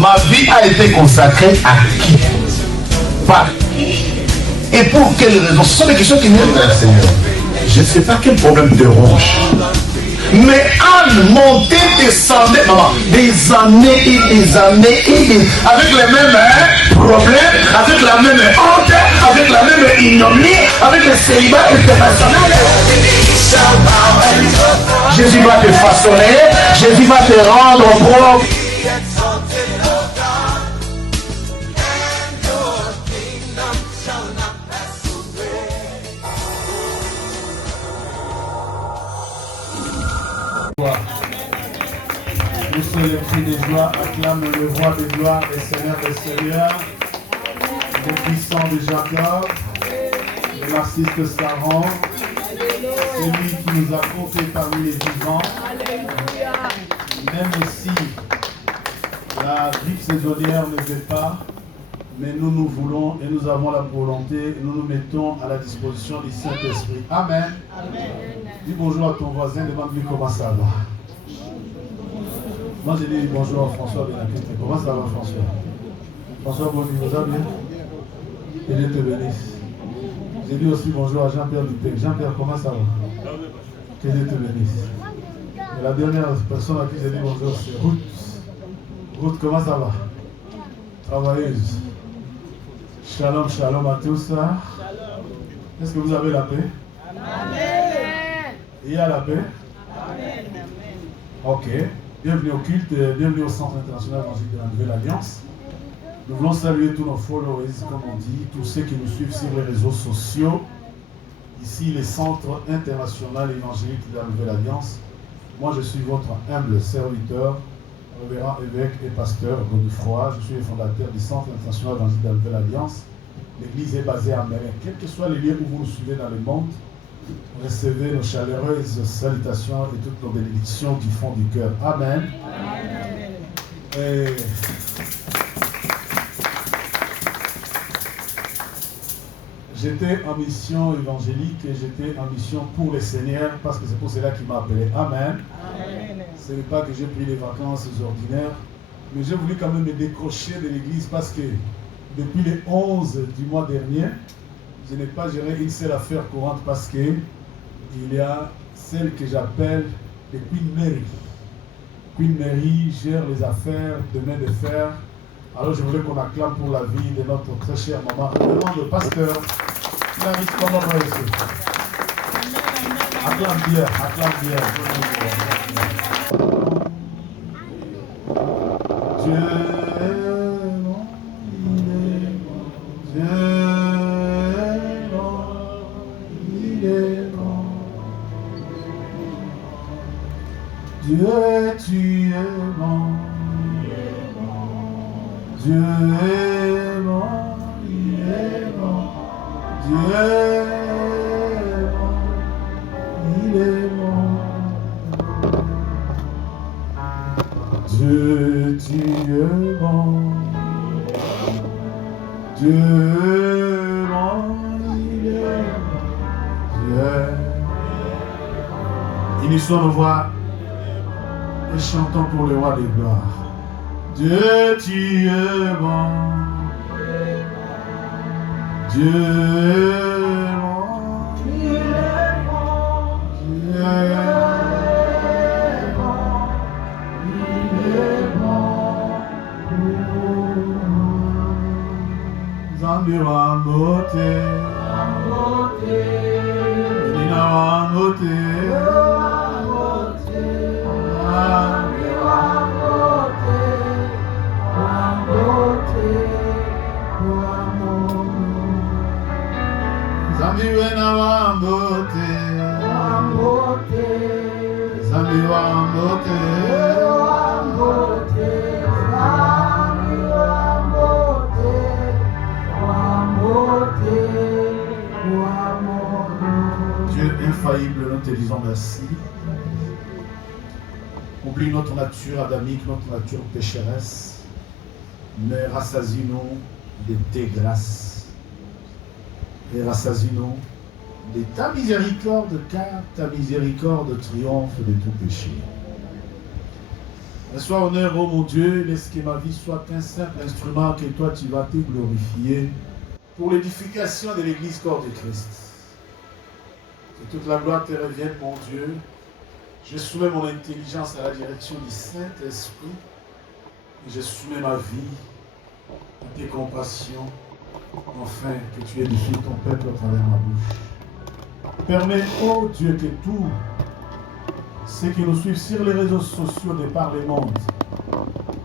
Ma vie a été consacrée à qui? Par qui? Et pour quelles raisons? Ce sont des questions qui viennent vers le Seigneur. Je ne sais pas quel problème te ronge. Mais Anne montait, descendait, maman, des années et des années et des... avec les mêmes problèmes, avec la même honte, avec la même ignominie, avec le célibat international. Jésus va te façonner, Jésus va te rendre propre. Poussez les cris de joie, acclame le roi des gloires, le Seigneur des seigneurs, le puissant de Jacob, le narcisse Saron, celui qui nous a comptés parmi les vivants. Même si la grippe saisonnière ne veut pas, mais nous voulons et nous avons la volonté et nous nous mettons à la disposition du Saint-Esprit. Amen. Amen. Dis bonjour à ton voisin, demande-lui comment ça va. Moi j'ai dit bonjour à François Benakite. Comment ça va François? François Boni, vous allez bien? Que Dieu te bénisse. J'ai dit aussi bonjour à Jean-Pierre Dupé. Jean-Pierre, comment ça va? Que Dieu te bénisse. Et la dernière personne à qui j'ai dit bonjour, c'est Ruth. Ruth, comment ça va? Travailleuse. Shalom, shalom à tous. Est-ce que vous avez la paix? Amen. Il y a la paix? Amen. Ok. Bienvenue au culte, bienvenue au Centre international évangélique de la Nouvelle Alliance. Nous voulons saluer tous nos followers, comme on dit, tous ceux qui nous suivent sur les réseaux sociaux. Ici, les Centres international évangélique de la Nouvelle Alliance. Moi, je suis votre humble serviteur, révérend évêque et pasteur Godefroy. Je suis le fondateur du Centre international évangélique de la Nouvelle Alliance. L'église est basée à Mérin. Quels que soient les lieux où vous nous suivez dans le monde, recevez nos chaleureuses salutations et toutes nos bénédictions du fond du cœur. Amen. Amen. J'étais en mission évangélique et j'étais en mission pour le Seigneur parce que c'est pour cela qu'il m'a appelé. Amen. Amen. Ce n'est pas que j'ai pris les vacances ordinaires, mais j'ai voulu quand même me décrocher de l'église parce que depuis le 11 du mois dernier, je n'ai pas géré une seule affaire courante parce que il y a celle que j'appelle les Queen Mary. Queen Mary gère les affaires de main de fer. Alors je voulais qu'on acclame pour la vie de notre très chère maman, le pasteur. Clarisse, comment va ici? Acclame bien, acclame bien. Dieu est bon, il est bon. Dieu est bon, il est bon. Dieu, tu es bon. Dieu est bon, il est bon. Dieu est bon, il est bon. Dieu, tu es bon. Dieu est bon, il est bon. Dieu. Unissons nos voix et chantons pour le roi des gloires. Dieu, tu es bon. Dieu est bon. Dieu est bon. Dieu est bon. Il est bon. Zambi wa beauté. Medina wa beauté. Zambi wena wa beauté. Zambi wa beauté. Dieu infaillible, nous te disons merci. Oublie notre nature adamique, notre nature pécheresse, mais rassasie-nous de tes grâces. Et rassasie-nous de ta miséricorde, car ta miséricorde triomphe de tout péché. Sois honneur, ô mon Dieu, laisse que ma vie soit qu'un simple instrument que toi tu vas te glorifier pour l'édification de l'Église corps de Christ. Que toute la gloire te revienne, mon Dieu. Je soumets mon intelligence à la direction du Saint-Esprit et je soumets ma vie à tes compassions, afin que tu édifies ton peuple à travers ma bouche. Permets, ô Dieu, que tous ceux qui nous suivent sur les réseaux sociaux de par le monde,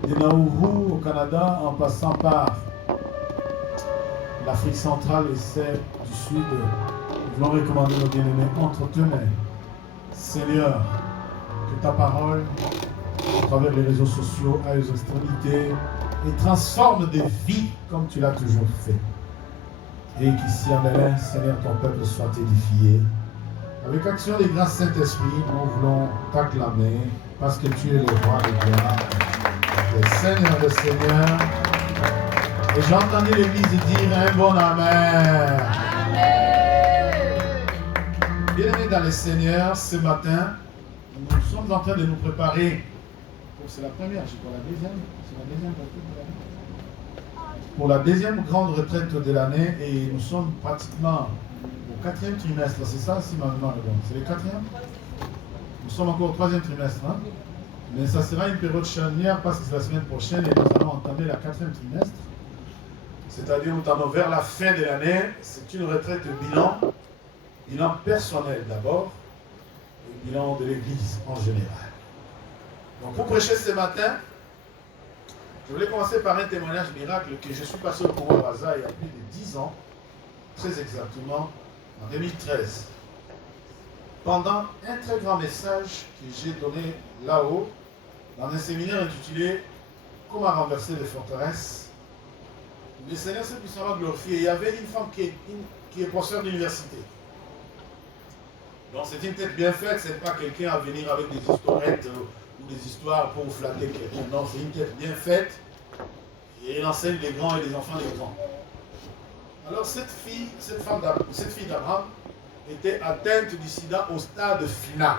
de Nauru au Canada, en passant par l'Afrique centrale et celle du Sud, nous voulons recommander nos bien-aimés entre tes mains. Seigneur, que ta parole, à travers les réseaux sociaux, aille aux extrémités et transforme des vies comme tu l'as toujours fait. Et qu'ici en Belin, Seigneur, ton peuple soit édifié. Avec action des grâces Saint-Esprit, nous voulons t'acclamer parce que tu es le roi des gloires, le Seigneur des seigneurs. Et j'ai entendu l'Église dire un bon Amen. Bien-aimés dans le Seigneur, ce matin, nous sommes en train de nous préparer. C'est la première, je crois, la deuxième. C'est la deuxième retraite de l'année. Pour la deuxième grande retraite de l'année, et nous sommes pratiquement au 4e trimestre, c'est ça, si ma mémoire est bonne. C'est le 4e? Nous sommes encore au 3e trimestre, hein? Mais ça sera une période charnière parce que c'est la semaine prochaine et nous allons entamer la 4e trimestre. C'est-à-dire notamment vers la fin de l'année, c'est une retraite de bilan personnel d'abord, et bilan de l'Église en général. Donc pour prêcher ce matin, je voulais commencer par un témoignage miracle que je suis passé au Congo-Braza il y a plus de 10 ans, très exactement, en 2013. Pendant un très grand message que j'ai donné là-haut, dans un séminaire intitulé « Comment renverser les forteresses », le Seigneur s'est puissamment glorifié. Il y avait une femme qui est professeure d'université. Donc c'est une tête bien faite, ce n'est pas quelqu'un à venir avec des historettes ou des histoires pour flatter quelqu'un. Non, c'est une tête bien faite et elle enseigne les grands et les enfants des grands. Alors cette fille d'Abraham était atteinte du sida au stade final.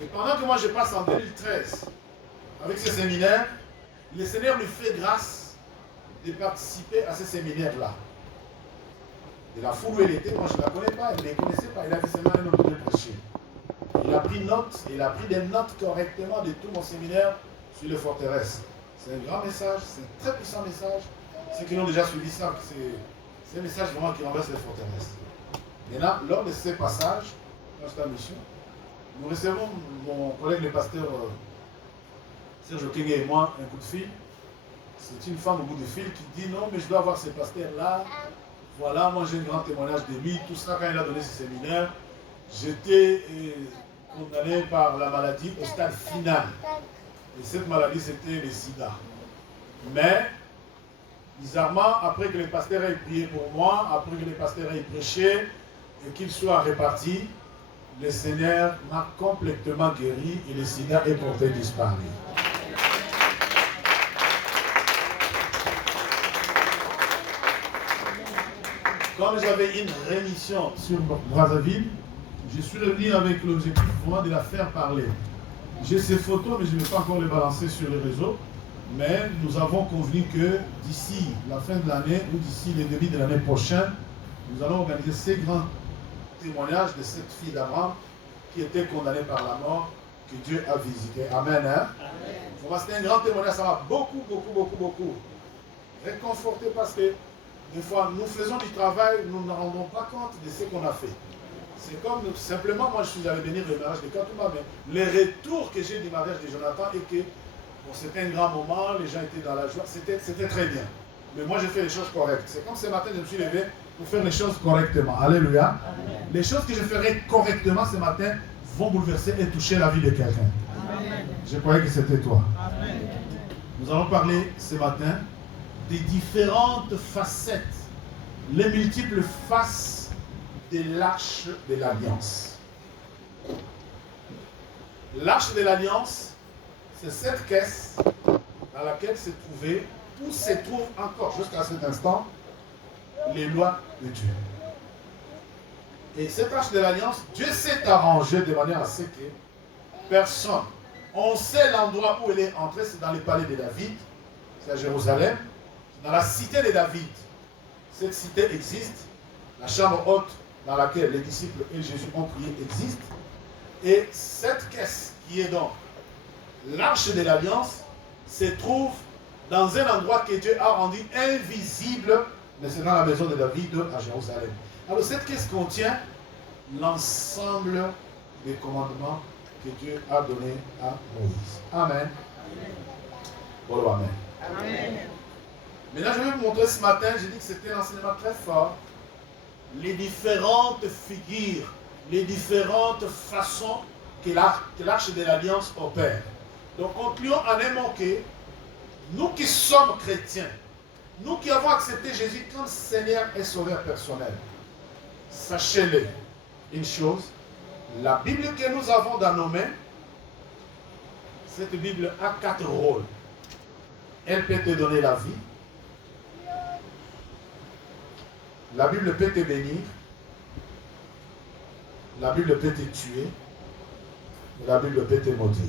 Et pendant que moi je passe en 2013 avec ce séminaire, le Seigneur lui fait grâce de participer à ce séminaire-là. De la foule où elle était, moi je ne la connais pas, elle ne les connaissait pas, elle avait seulement un homme de prêcher. Il a pris note, il a pris des notes correctement de tout mon séminaire sur les forteresses. C'est un grand message, c'est un très puissant message. Ceux qui l'ont déjà suivi savent que c'est un message vraiment qui renverse les forteresses. Maintenant, lors de ces passages, dans cette mission, nous recevons mon collègue le pasteur Serge Okenge et moi un coup de fil. C'est une femme au bout de fil qui dit non, mais je dois voir ce pasteur-là. Voilà, moi j'ai un grand témoignage de lui. Tout ça, quand il a donné ce séminaire, j'étais condamné par la maladie au stade final. Et cette maladie, c'était le sida. Mais, bizarrement, après que les pasteurs aient prié pour moi, après que les pasteurs aient prêché et qu'il soit réparti, le Seigneur m'a complètement guéri et le sida est porté disparu. Comme j'avais une rémission sur Brazzaville, je suis revenu avec l'objectif vraiment de la faire parler. J'ai ces photos, mais je ne vais pas encore les balancer sur les réseaux. Mais nous avons convenu que d'ici la fin de l'année ou d'ici le début de l'année prochaine, nous allons organiser ces grands témoignages de cette fille d'Abraham qui était condamnée par la mort, que Dieu a visité. Amen. Hein? Amen. C'était un grand témoignage, ça m'a beaucoup réconforté parce que des fois, nous faisons du travail, nous ne nous rendons pas compte de ce qu'on a fait. C'est comme, simplement, moi je suis allé bénir le mariage de Katouma, mais les retours que j'ai du mariage de Jonathan et que bon, c'était un grand moment, les gens étaient dans la joie, c'était très bien. Mais moi j'ai fait les choses correctes. C'est comme ce matin, je me suis levé pour faire les choses correctement. Alléluia. Amen. Les choses que je ferai correctement ce matin vont bouleverser et toucher la vie de quelqu'un. Je croyais que c'était toi. Amen. Nous allons parler ce matin des différentes facettes, les multiples faces de l'arche de l'Alliance. L'arche de l'Alliance, c'est cette caisse dans laquelle se trouvaient, où se trouvent encore jusqu'à cet instant, les lois de Dieu. Et cette arche de l'Alliance, Dieu s'est arrangé de manière à ce que personne, On sait l'endroit où elle est entrée, c'est dans le palais de David, c'est à Jérusalem, dans la cité de David. Cette cité existe, la chambre haute dans laquelle les disciples et Jésus ont prié existe. Et cette caisse qui est donc l'arche de l'alliance se trouve dans un endroit que Dieu a rendu invisible, mais c'est dans la maison de David à Jérusalem. Alors cette caisse contient l'ensemble des commandements que Dieu a donnés à Moïse. Amen. Bon, amen. Amen. Maintenant, je vais vous montrer ce matin, j'ai dit que c'était un enseignement très fort, les différentes figures, les différentes façons que l'arche de l'alliance opère. Donc, concluons en un mot que nous qui sommes chrétiens, nous qui avons accepté Jésus comme Seigneur et Sauveur personnel, sachez-le, une chose, la Bible que nous avons dans nos mains, cette Bible a 4 rôles. Elle peut te donner la vie. La Bible peut te bénir. La Bible peut te tuer. La Bible peut te maudire.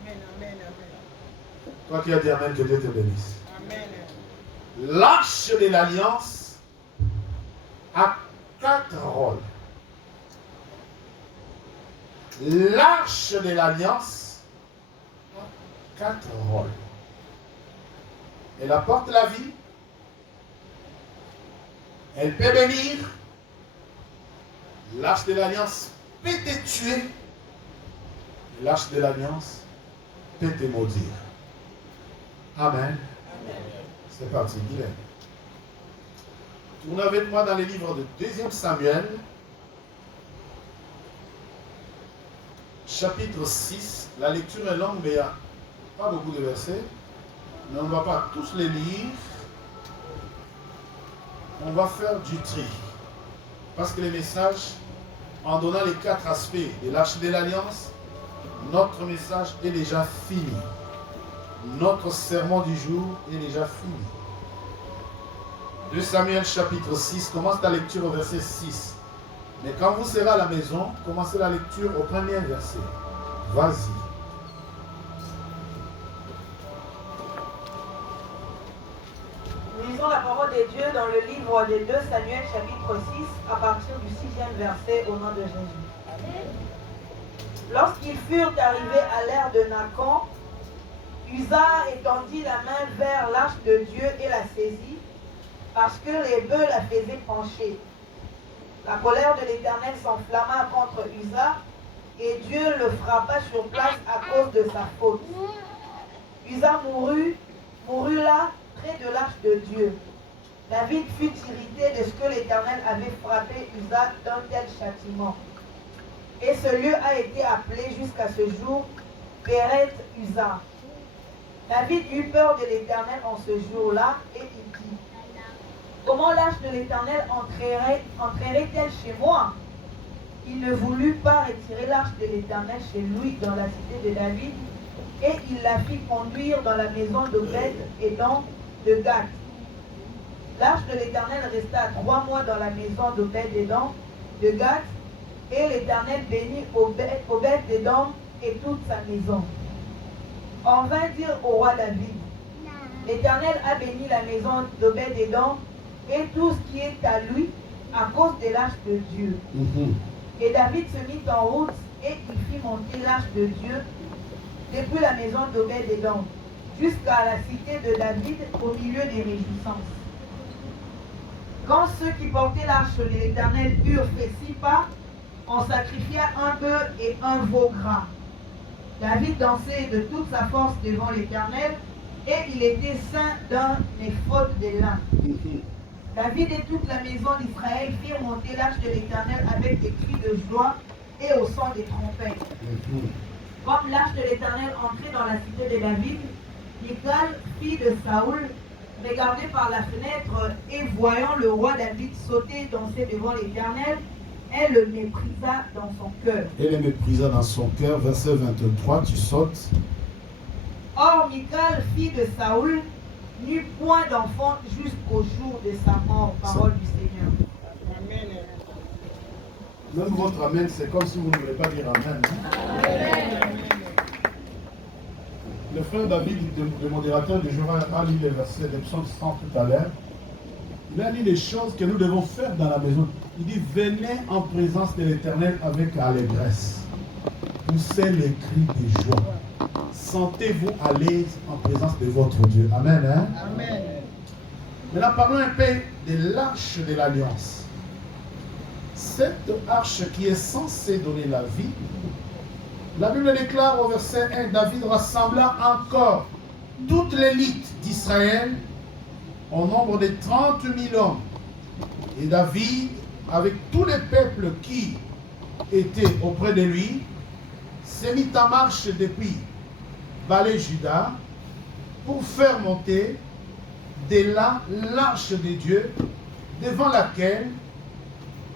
Amen, amen, amen. Toi qui as dit Amen, que Dieu te bénisse. Amen. L'arche de l'alliance a 4 rôles. L'arche de l'alliance a 4 rôles. Elle apporte la vie. Elle peut bénir. L'arche de l'alliance peut te tuer. L'arche de l'alliance peut te maudire. Amen. C'est parti, Guilhem. Tournez avec moi dans les livres de 2 Samuel, chapitre 6. La lecture est longue, mais il n'y a pas beaucoup de versets. Mais on ne va pas tous les lire. On va faire du tri. Parce que les messages, en donnant les 4 aspects de l'arche de l'alliance, notre message est déjà fini. Notre sermon du jour est déjà fini. 2 Samuel chapitre 6, commence la lecture au verset 6. Mais quand vous serez à la maison, commencez la lecture au premier verset. Vas-y. Lisons la parole de Dieu dans le livre de 2 Samuel chapitre 6 à partir du 6e verset au nom de Jésus. Lorsqu'ils furent arrivés à l'ère de Nacon, Uza étendit la main vers l'arche de Dieu et la saisit, parce que les bœufs la faisaient pencher. La colère de l'Éternel s'enflamma contre Uza, et Dieu le frappa sur place à cause de sa faute. Uza mourut là, près de l'arche de Dieu. David fut irrité de ce que l'Éternel avait frappé Uza d'un tel châtiment. Et ce lieu a été appelé jusqu'à ce jour Béret Uza. David eut peur de l'Éternel en ce jour-là, et il dit: comment l'arche de l'Éternel entrerait-elle chez moi? Il ne voulut pas retirer l'arche de l'Éternel chez lui dans la cité de David, et il la fit conduire dans la maison d'Obed et dans de Gath. L'arche de l'Éternel resta 3 mois dans la maison d'Obed-Édom de Gath, et l'Éternel bénit Obed-Édom et toute sa maison. On vint dire au roi David: l'Éternel a béni la maison d'Obed-Édom et tout ce qui est à lui à cause de l'arche de Dieu. Et David se mit en route et il fit monter l'arche de Dieu depuis la maison d'Obed-Édom jusqu'à la cité de David au milieu des réjouissances. Quand ceux qui portaient l'arche de l'Éternel eurent fait 6 pas, on sacrifia un bœuf et un veau gras. David dansait de toute sa force devant l'Éternel, et il était ceint d'un éphod de lin. David et toute la maison d'Israël firent monter l'arche de l'Éternel avec des cris de joie et au son des trompettes. Comme l'arche de l'Éternel entrait dans la cité de David, Michal, fille de Saoul, regardait par la fenêtre et voyant le roi David sauter et danser devant l'Éternel, elle le méprisa dans son cœur. Elle le méprisa dans son cœur. Verset 23, tu sautes. Or, Michal, fille de Saoul, n'eut point d'enfant jusqu'au jour de sa mort. Parole du Seigneur. Amen. Même votre Amen, c'est comme si vous ne voulez pas dire Amen. Le frère David, le modérateur du jour, a lu les versets de Psaume 100 tout à l'heure. Il a dit les choses que nous devons faire dans la maison. Il dit, venez en présence de l'Éternel avec allégresse. Poussez les cris de joie. Sentez-vous à l'aise en présence de votre Dieu. Amen. Hein? Amen. Maintenant, parlons un peu de l'arche de l'Alliance. Cette arche qui est censée donner la vie, la Bible déclare au verset 1, David rassembla encore toute l'élite d'Israël au nombre de 30 000 hommes. Et David, avec tous les peuples qui étaient auprès de lui, s'est mis en marche depuis Balé-Juda pour faire monter de là l'arche de Dieu, devant laquelle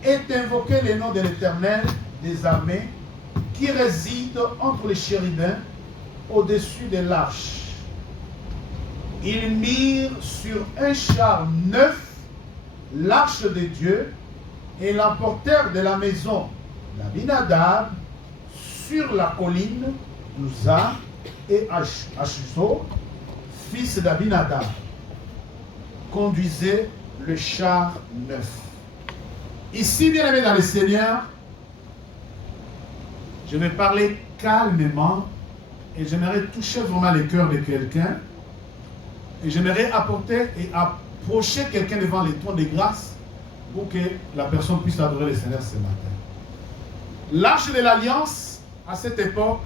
est invoqué le nom de l'Éternel des armées, qui réside entre les chérubins au-dessus de l'arche. Ils mirent sur un char neuf l'arche de Dieu et l'emportèrent de la maison d'Abinadab sur la colline d'Uza, et Achiso, fils d'Abinadab, conduisait le char neuf. Ici, bien aimé dans le Seigneur, je vais parler calmement et j'aimerais toucher vraiment le cœur de quelqu'un et j'aimerais apporter et approcher quelqu'un devant les trônes de grâce pour que la personne puisse adorer le Seigneur ce matin. L'arche de l'Alliance, à cette époque,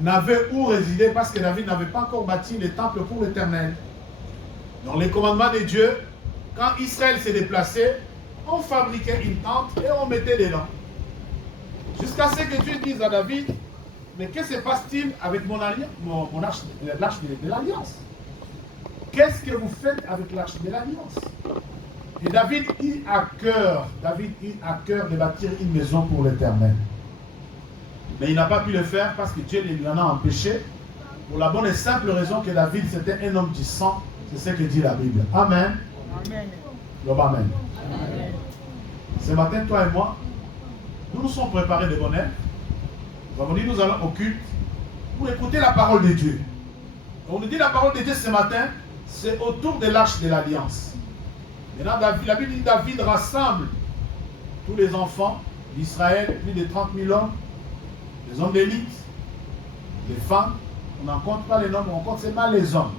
n'avait où résider parce que David n'avait pas encore bâti le temple pour l'Éternel. Dans les commandements de Dieu, quand Israël s'est déplacé, on fabriquait une tente et on mettait dedans. Jusqu'à ce que Dieu dise à David, mais que se passe-t-il avec l'arche de l'Alliance? Qu'est-ce que vous faites avec l'arche de l'Alliance? Et David eut à cœur de bâtir une maison pour l'Éternel. Mais il n'a pas pu le faire parce que Dieu lui en a empêché, pour la bonne et simple raison que David c'était un homme du sang. C'est ce que dit la Bible. Amen. Amen. Amen. Ce matin, toi et moi, nous nous sommes préparés de bonheur. Nous avons dit nous allons au culte pour écouter la parole de Dieu. On nous dit la parole de Dieu ce matin, c'est autour de l'arche de l'Alliance. Maintenant, la Bible dit David rassemble tous les enfants d'Israël, plus de 30 000 hommes, les hommes d'élite, les femmes. On n'en compte pas les noms, on compte seulement les hommes.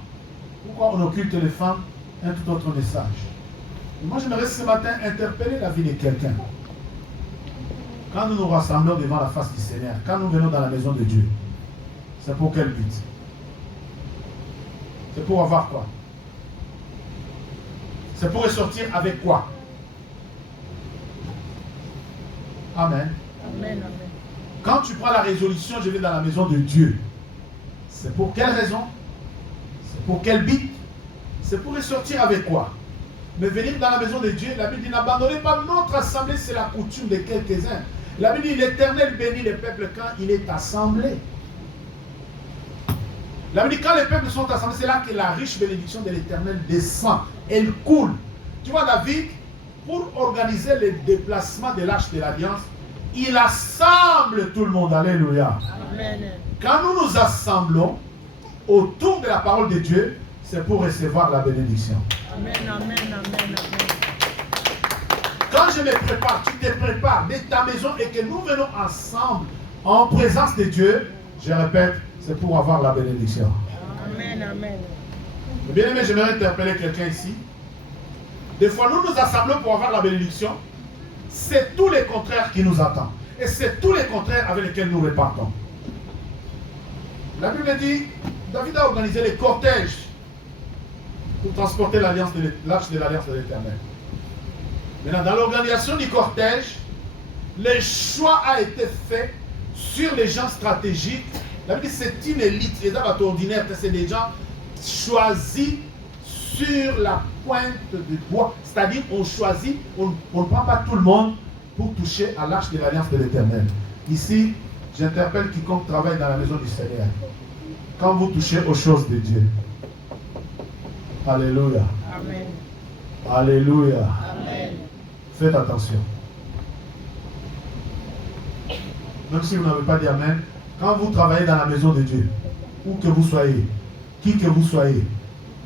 Pourquoi on occulte les femmes? Un tout autre message. Et moi, j'aimerais ce matin interpeller la vie de quelqu'un. Quand nous nous rassemblons devant la face du Seigneur, quand nous venons dans la maison de Dieu, c'est pour quel but? C'est pour avoir quoi? C'est pour ressortir avec quoi? Amen. Amen. Quand tu prends la résolution, je vais dans la maison de Dieu, c'est pour quelle raison? C'est pour quel but? C'est pour ressortir avec quoi? Mais venir dans la maison de Dieu, la Bible dit n'abandonnez pas notre assemblée, c'est la coutume de quelques-uns. La Bible dit l'Éternel bénit le peuple quand il est assemblé. La Bible dit quand les peuples sont assemblés, c'est là que la riche bénédiction de l'Éternel descend. Elle coule. Tu vois, David, pour organiser le déplacement de l'arche de l'Alliance, il assemble tout le monde. Alléluia. Amen. Quand nous nous assemblons autour de la parole de Dieu, c'est pour recevoir la bénédiction. Amen, amen, amen, amen. Quand je me prépare, tu te prépares de ta maison et que nous venons ensemble en présence de Dieu, je répète, c'est pour avoir la bénédiction. Amen, amen. Bien aimé, j'aimerais interpeller quelqu'un ici. Des fois, nous nous assemblons pour avoir la bénédiction. C'est tout le contraire qui nous attend. Et c'est tout le contraire avec lequel nous repartons. La Bible dit, David a organisé les cortèges pour transporter l'arche de l'Alliance de l'Éternel. Maintenant, dans l'organisation du cortège, le choix a été fait sur les gens stratégiques. La Bible dit c'est une élite, les hommes ordinaires, c'est des gens choisis sur la pointe du doigt. C'est-à-dire, on choisit, on ne prend pas tout le monde pour toucher à l'arche de l'Alliance de l'Éternel. Ici, j'interpelle quiconque travaille dans la maison du Seigneur. Quand vous touchez aux choses de Dieu. Alléluia. Amen. Alléluia. Amen. Faites attention. Même si vous n'avez pas dit Amen, quand vous travaillez dans la maison de Dieu, où que vous soyez, qui que vous soyez,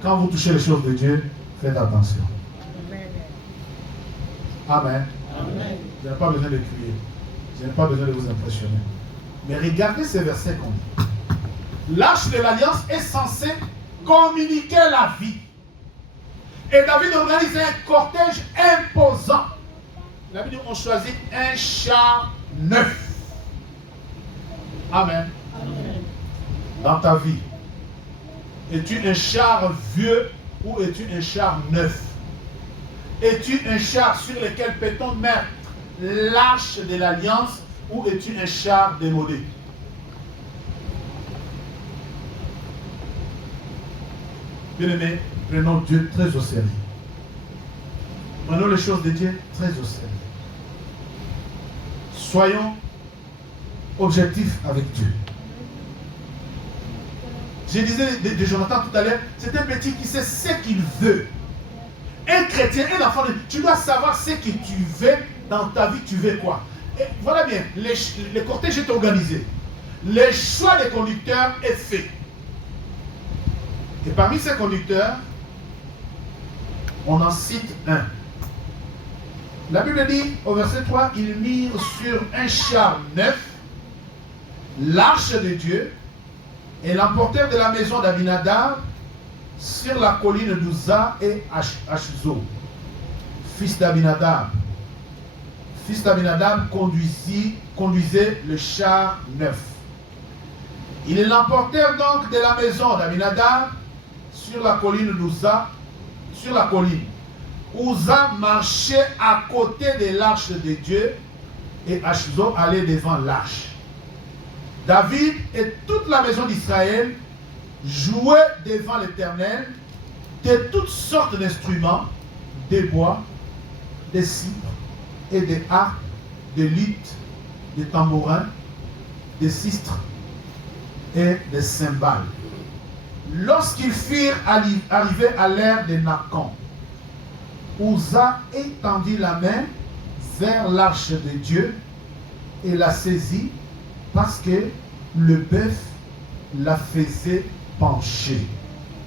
quand vous touchez les choses de Dieu, faites attention. Amen. Amen. Je n'ai pas besoin de crier. Je n'ai pas besoin de vous impressionner. Mais regardez ces versets qu'on dit. L'arche de l'alliance est censée communiquer la vie. Et David organise un cortège imposant. La Bible dit on choisit un char neuf. Amen. Amen. Dans ta vie, es-tu un char vieux ou es-tu un char neuf? Es-tu un char sur lequel peut-on mettre l'arche de l'alliance ou es-tu un char démodé? Bien-aimés, prenons Dieu très au sérieux. Prenons les choses de Dieu très au sérieux. Soyons objectifs avec Dieu. Je disais de Jonathan tout à l'heure, c'est un petit qui sait ce qu'il veut. Un chrétien, un enfant, tu dois savoir ce que tu veux dans ta vie, tu veux quoi. Et voilà bien, le cortège est organisé. Le choix des conducteurs est fait. Et parmi ces conducteurs, on en cite un. La Bible dit au verset 3, ils mirent sur un char neuf l'arche de Dieu et l'emportèrent de la maison d'Abinadab sur la colline d'Uza et Ashzo, fils d'Abinadab. Fils d'Abinadab conduisait le char neuf. Ils l'emportèrent donc de la maison d'Abinadab sur la colline d'Uza, sur la colline. Uza marchait à côté de l'arche de Dieu et Ashzo allait devant l'arche. David et toute la maison d'Israël jouaient devant l'Éternel de toutes sortes d'instruments, des bois, des cypres et des harpes, des luttes, des tambourins, des sistres et des cymbales. Lorsqu'ils furent arrivés à l'ère de Nacan, Uza étendit la main vers l'arche de Dieu et la saisit parce que le bœuf la faisait pencher.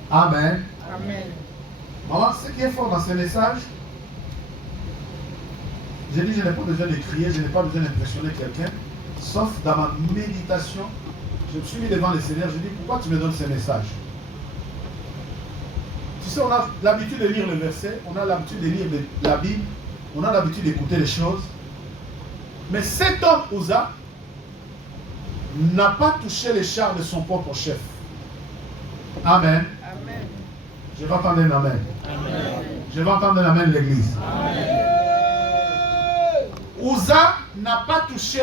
Amen. Amen. Maman, ce qui est fort dans ce message, j'ai dit, je n'ai pas besoin de crier, je n'ai pas besoin d'impressionner quelqu'un, sauf dans ma méditation, je me suis mis devant le Seigneur, je dis, pourquoi tu me donnes ce message? Tu sais, on a l'habitude de lire le verset, on a l'habitude de lire la Bible, on a l'habitude d'écouter les choses. Mais cet homme, Uza, n'a pas touché les chars de son propre chef. Amen. Amen. Je vais entendre un amen. Amen. Je vais entendre un amen de l'église. Uza n'a pas touché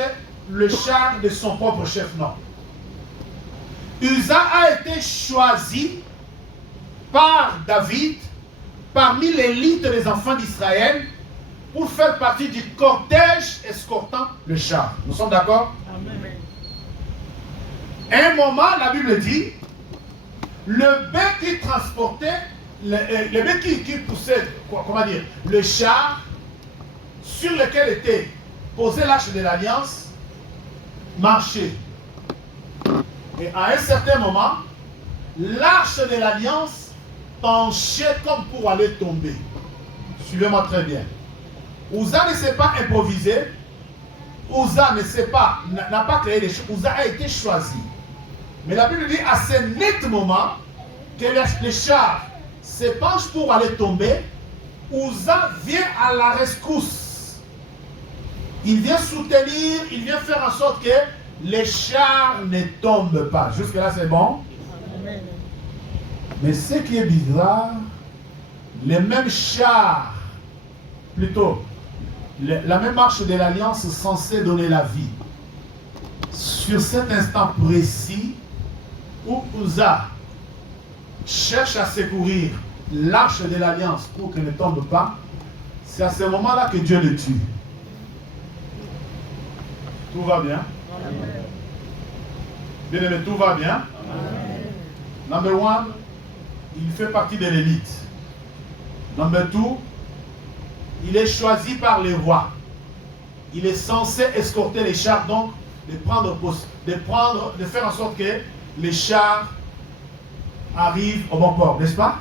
le char de son propre chef, non. Uza a été choisi par David parmi l'élite des enfants d'Israël pour faire partie du cortège escortant le char. Nous sommes d'accord? Amen. À un moment, la Bible dit, le bœuf qui transportait, le bœuf qui poussait, comment dire, le char sur lequel était posée l'arche de l'alliance, marchait. Et à un certain moment, l'arche de l'alliance penchait comme pour aller tomber. Suivez-moi très bien. Uza ne s'est pas improvisé. Uza n'a pas créé des choses. Uza a été choisi. Mais la Bible dit à ce net moment que le char se penche pour aller tomber. Uza vient à la rescousse. Il vient soutenir, il vient faire en sorte que les chars ne tombent pas. Jusque-là, c'est bon? Amen. Mais ce qui est bizarre, les mêmes chars, plutôt, la même marche de l'alliance censée donner la vie. Sur cet instant précis où Uza cherche à secourir l'arche de l'alliance pour qu'elle ne tombe pas, c'est à ce moment-là que Dieu le tue. Tout va bien? Bien aimé, tout va bien? Number one, il fait partie de l'élite. Number two, il est choisi par les rois. Il est censé escorter les chars, donc de faire en sorte que les chars arrive au bon port, n'est-ce pas?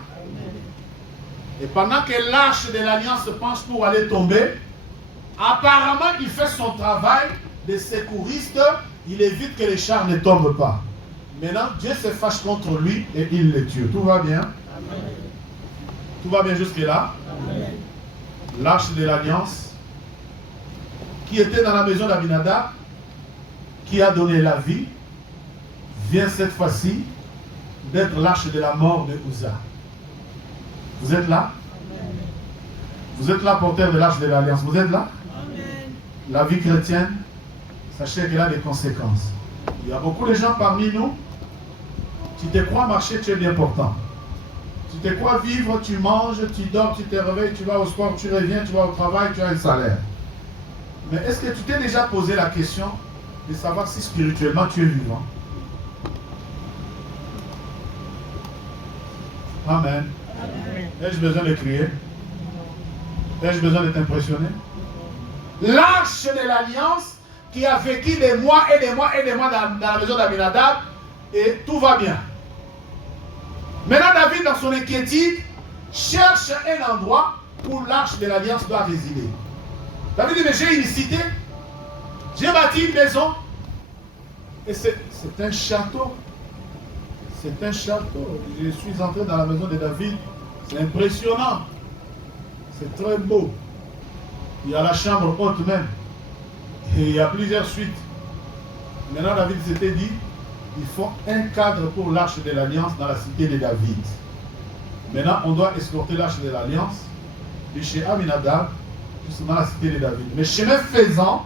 Et pendant que l'arche de l'alliance se penche pour aller tomber, apparemment il fait son travail de secouriste, il évite que les chars ne tombent pas. Maintenant, Dieu se fâche contre lui et il le tue. Tout va bien? Amen. Tout va bien jusque-là? L'arche de l'alliance, qui était dans la maison d'Abinadab, qui a donné la vie, vient cette fois-ci d'être l'arche de la mort de Uza. Vous êtes là? Vous êtes là, porteur de l'arche de l'alliance. Vous êtes là? La vie chrétienne, sachez qu'elle a des conséquences. Il y a beaucoup de gens parmi nous, tu te crois marcher, tu es bien portant. Tu te crois vivre, tu manges, tu dors, tu te réveilles, tu vas au sport, tu reviens, tu vas au travail, tu as un salaire. Mais est-ce que tu t'es déjà posé la question de savoir si spirituellement tu es vivant? Amen. Ai-je besoin de crier? Ai-je besoin d'être impressionné? L'arche de l'alliance qui a vécu des mois et des mois et des mois dans la maison d'Abinadab, et tout va bien. Maintenant, David, dans son inquiétude, cherche un endroit où l'arche de l'alliance doit résider. David dit, mais j'ai une cité, j'ai bâti une maison, et c'est un château. C'est un château. Je suis entré dans la maison de David, c'est impressionnant. C'est très beau. Il y a la chambre haute même. Et il y a plusieurs suites. Maintenant, David s'était dit, il faut un cadre pour l'arche de l'alliance dans la cité de David. Maintenant, on doit escorter l'arche de l'alliance de chez Aminadab justement dans la cité de David. Mais chemin faisant,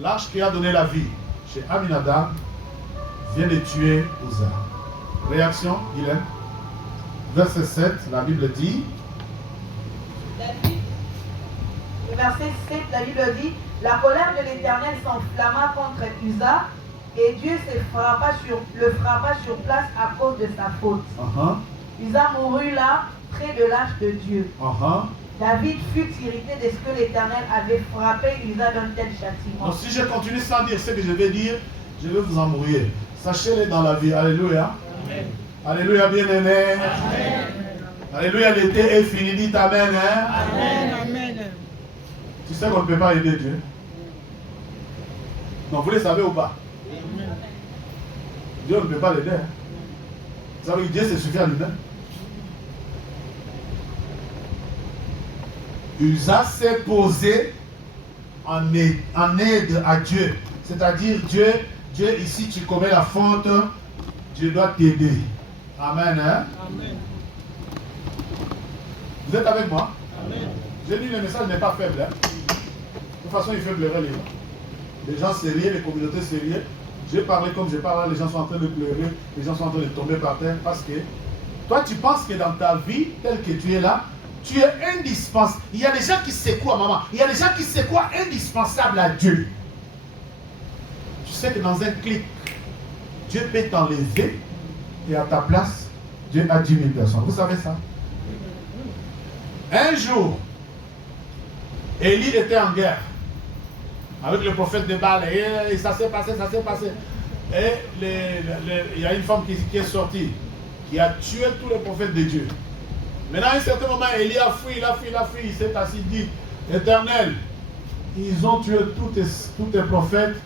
l'arche qui a donné la vie chez Aminadab vient de tuer Uza. Réaction, Guylaine. Verset 7, la Bible dit. Verset 7, la Bible dit, la colère de l'Éternel s'enflamma contre Uza, et Dieu le frappa sur place à cause de sa faute. Uza mourut là, près de l'arche de Dieu. David fut irrité de ce que l'Éternel avait frappé Uza d'un tel châtiment. Donc, si je continue sans dire ce que je vais dire, je vais vous embrouiller. Sachez-le dans la vie. Alléluia. Amen. Alléluia, bien-aimé. Alléluia, l'été est fini. Dites Amen. Hein? Amen. Amen. Tu sais qu'on ne peut pas aider Dieu. Non, vous le savez ou pas? Dieu ne peut pas l'aider. Hein? Vous savez que Dieu se suffit à lui-même. Uza s'est posé en aide à Dieu. C'est-à-dire, Dieu, ici, tu commets la faute, Dieu doit t'aider. Amen. Hein? Amen. Vous êtes avec moi? Amen. J'ai dit, le message n'est pas faible. Hein? De toute façon, il fait pleurer les gens. Les gens sérieux, les communautés sérieuses. J'ai parlé comme je parle, les gens sont en train de pleurer, les gens sont en train de tomber par terre parce que toi, tu penses que dans ta vie, telle que tu es là, tu es indispensable. Il y a des gens qui secouent à maman. Il y a des gens qui secouent indispensable à Dieu. Tu sais que dans un clic, Dieu peut t'enlever et à ta place, Dieu a 10 000 personnes. Vous savez ça? Un jour, Élie était en guerre avec le prophète de Baal et ça s'est passé. Et il y a une femme qui est sortie, qui a tué tous les prophètes de Dieu. Maintenant, à un certain moment, Élie a fui, il s'est assis, dit, Éternel, ils ont tué tous tes prophètes,